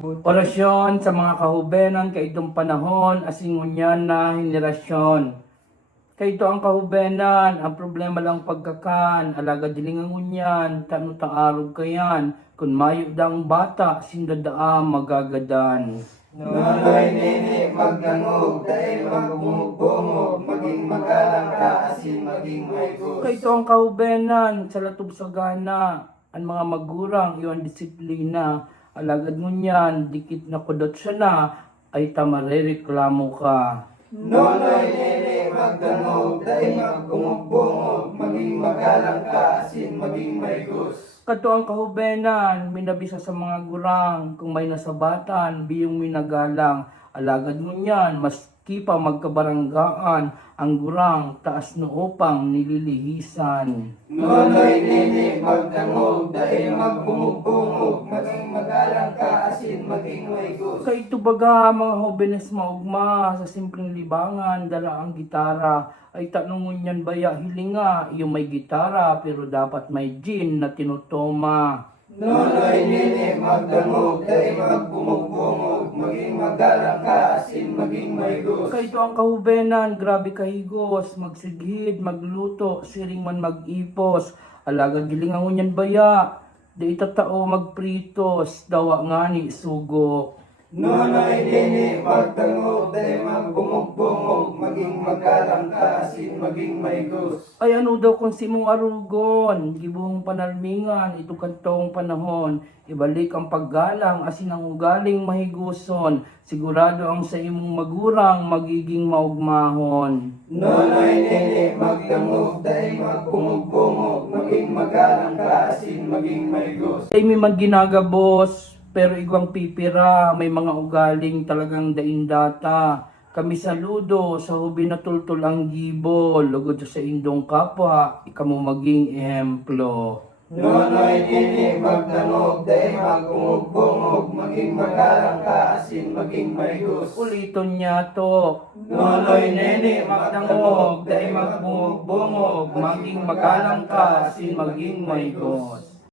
Orasyon sa mga kahubenan kaitong panahon asingunyan na henerasyon. Kaito ang kahubenan, ang problema lang pagkakan, alaga dilingangunyan, tano taarog kayan, kun mayo dang bata, sindadaam magagadan. Nunoy nini magdangog, dahil magbungog-bungog, maging magalang ka, asin maging maybus. Kaito ang kahubenan sa latub sa gana, ang mga magurang iyon disiplina, alagad ngunyan, dikit na kudot siya na, ay tamarereklamo ka. Nunoy nini magdangog, dahil magbungog-bungog, maging magalang ka, asin maging maybus. Kato ang kahubenan, minabisa sa mga gurang, kung may nasabatan, biyong minagalang, alagad ngunyan, maski pa magkabaranggaan, ang gurang, taas no upang nililihisan. Nunoy nini magdangog, dahil magbungog-bungog, maging magalang ka, asin maging maybus. Kaito baga mga hobenes maugma, sa simpleng libangan, dala ang gitara, ay tanungon yan baya hilinga, yung may gitara, pero dapat may gin na tinutoma. Nunoy nini magdangog, dahil magbungog-bungog, maging magalang ka, asin maging maybus. Kaito ang kahubenan, grabe kahigos, magsighid, magluto, siring man mag-ipos, alaga gilingangon yan baya, di itatao magpritos, dawa ngani sugo. Nunoy nini magdangog, dahil magbungog-bungog, maging magalang ka, asin maging maybus. Ay ano daw kung simong arugon, gibuhong panalmingan, ito kantong panahon, ibalik ang paggalang, asin ang ugaling mahiguson, sigurado ang sa imong magurang, magiging maugmahon. Nunoy nini magdangog, dahil magbungog-bungog, maging magalang ka, asin maging maybus. Ay may man ginagabos, pero igwang pipira, may mga ugaling talagang daindata. Kami saludo, sa hubi na tultul ang gibo, lugod sa indong kapwa, ikamo maging ehemplo. Nunoy nini magdangog, dahil magbungog-bungog, maging magalang ka, asin maging maybus. Uliton niya to. Nunoy nini Magdangog, dahil magbungog-bungog, maging magalang ka, sin maging may Diyos.